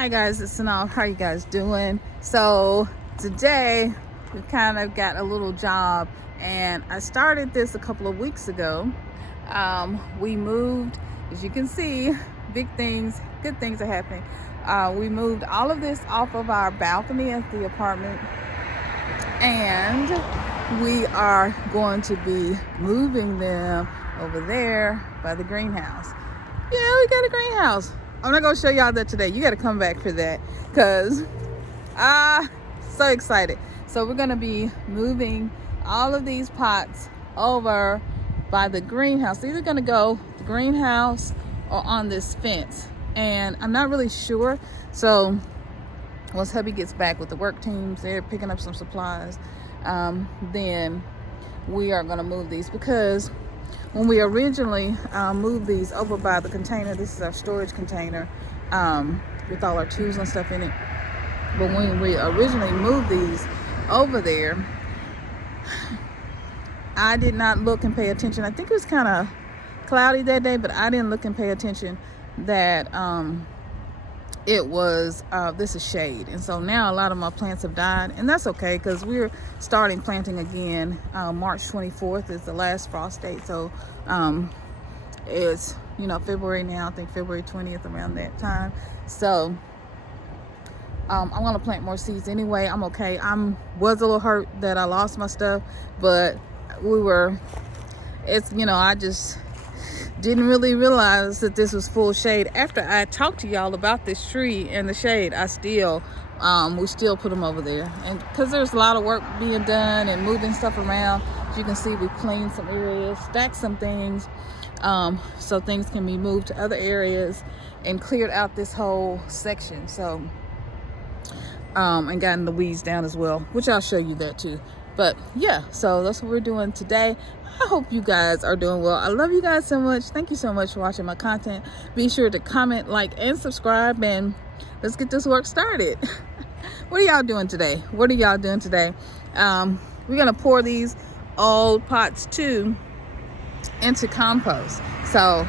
Hi guys, it's SYNOLVE. How are you guys doing? So today we kind of got a little job, and I started this a couple of weeks ago. We moved, as you can see, big things, good things are happening. We moved all of this off of our balcony at the apartment, and we are going to be moving them over there by the greenhouse. Yeah, we got a greenhouse. I'm not gonna show y'all that today. You gotta come back for that, because so excited. So we're gonna be moving all of these pots over by the greenhouse. They're either gonna go the greenhouse or on this fence, and I'm not really sure. So once hubby gets back with the work teams, they're picking up some supplies, then we are gonna move these, because when we originally moved these over by the container, this is our storage container with all our tools and stuff in it. But when we originally moved these over there, I did not look and pay attention. I think it was kind of cloudy that day, but I didn't look and pay attention that it was this is shade. And so now a lot of my plants have died, and that's okay, because we're starting planting again. March 24th is the last frost date, so it's February now. I think February 20th, around that time. So I'm gonna plant more seeds anyway. I'm okay. Was a little hurt that I lost my stuff, but I just didn't really realize that this was full shade. After I talked to y'all about this tree and the shade, we still put them over there, and because there's a lot of work being done and moving stuff around. As you can see, we cleaned some areas, stacked some things, so things can be moved to other areas, and cleared out this whole section. So and gotten the weeds down as well, which I'll show you that too. But yeah, so that's what we're doing today. I hope you guys are doing well. I love you guys so much. Thank you so much for watching my content. Be sure to comment, like, and subscribe, and let's get this work started. What are y'all doing today? We're gonna pour these old pots too into compost. So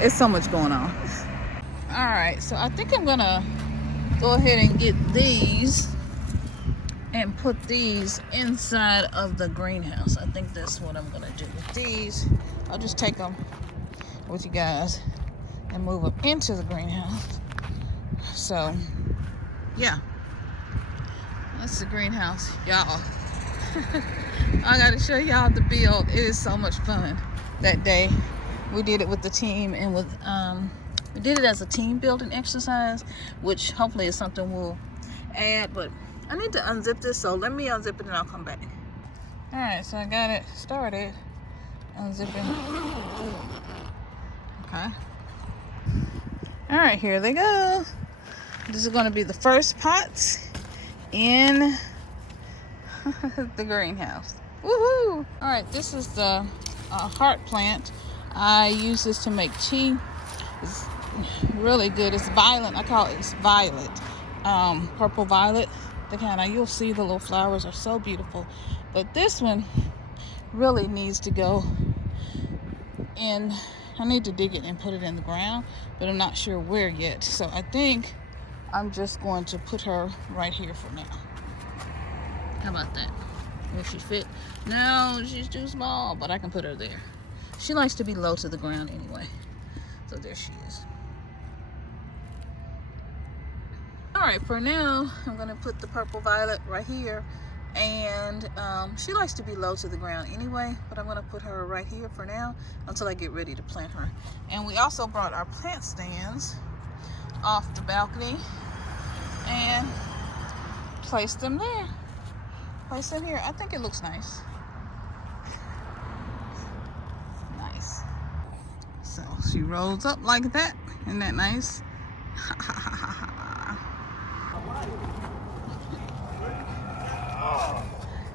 it's so much going on. All right, so I think I'm gonna go ahead and get these and put these inside of the greenhouse. I think that's what I'm gonna do with these. I'll just take them with you guys and move them into the greenhouse. So yeah, that's the greenhouse, y'all. I gotta show y'all the build. It is so much fun. That day we did it with the team, and with we did it as a team building exercise, which hopefully is something we'll add. But I need to unzip this, so let me unzip it and I'll come back. All right, so I got it started unzipping. Okay. All right, here they go. This is going to be the first pots in the greenhouse. Woohoo! All right, this is the heart plant. I use this to make tea. It's really good. It's violet. I call it violet, purple violet. The kind of, you'll see the little flowers are so beautiful, but this one really needs to go in. I need to dig it and put it in the ground, but I'm not sure where yet. So I think I'm just going to put her right here for now. How about that? Will she fit? No, she's too small, but I can put her there. She likes to be low to the ground anyway. So there she is. All right, for now, I'm gonna put the purple violet right here, and she likes to be low to the ground anyway, but I'm gonna put her right here for now until I get ready to plant her. And we also brought our plant stands off the balcony and placed them there. Place them here. I think it looks nice. Nice. So she rolls up like that. Isn't that nice?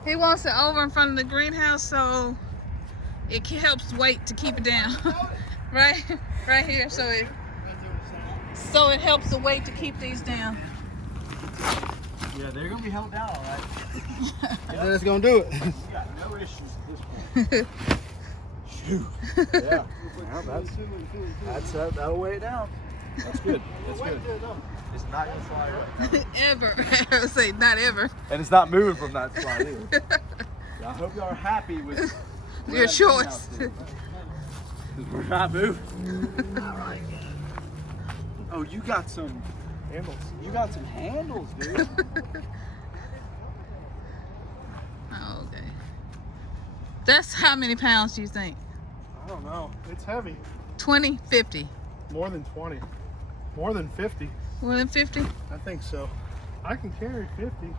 He wants it over in front of the greenhouse, so it helps weight to keep it down. right here, so it helps the weight to keep these down. Yeah, they're gonna be held down, all right. That's gonna do it. You got no issues at this point. Shoot. Yeah. Well, that'll weigh it down. That's good. That's good. It's not gonna fly away. Ever. I would say not ever. And it's not moving from that spot either. I hope y'all are happy with your choice. We're not moving. All right. Oh, you got some handles. You got some handles, dude. Oh, okay. That's how many pounds do you think? I don't know. It's heavy. 20, 50. More than 20. More than 50. More than 50? I think so. I can carry 50.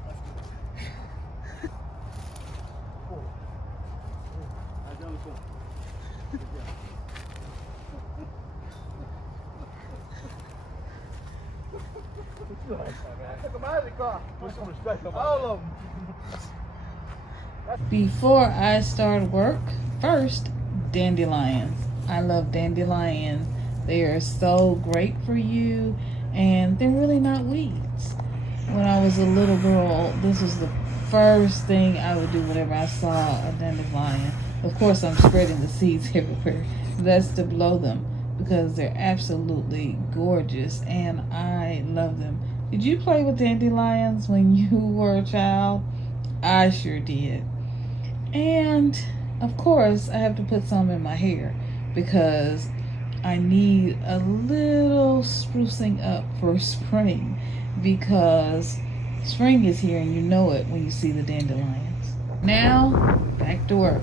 Before I start work, first, dandelions. I love dandelions. They are so great for you, and they're really not weeds. When I was a little girl, this was the first thing I would do whenever I saw a dandelion. Of course, I'm spreading the seeds everywhere. That's to blow them, because they're absolutely gorgeous, and I love them. Did you play with dandelions when you were a child? I sure did. And of course, I have to put some in my hair because I need a little sprucing up for spring, because spring is here and you know it when you see the dandelions. Now, back to work.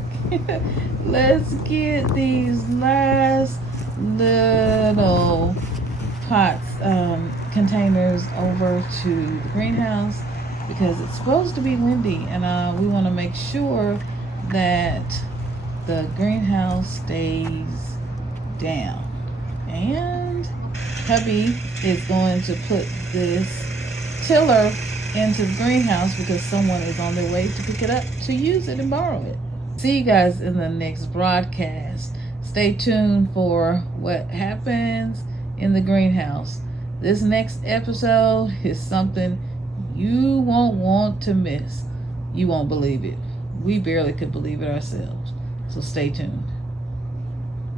Let's get these last little pots, containers over to the greenhouse, because it's supposed to be windy, and we want to make sure that the greenhouse stays down. And hubby is going to put this tiller into the greenhouse because someone is on their way to pick it up to use it and borrow it. See you guys in the next broadcast. Stay tuned for what happens in the greenhouse. This next episode is something you won't want to miss. You won't believe it. We barely could believe it ourselves. So stay tuned.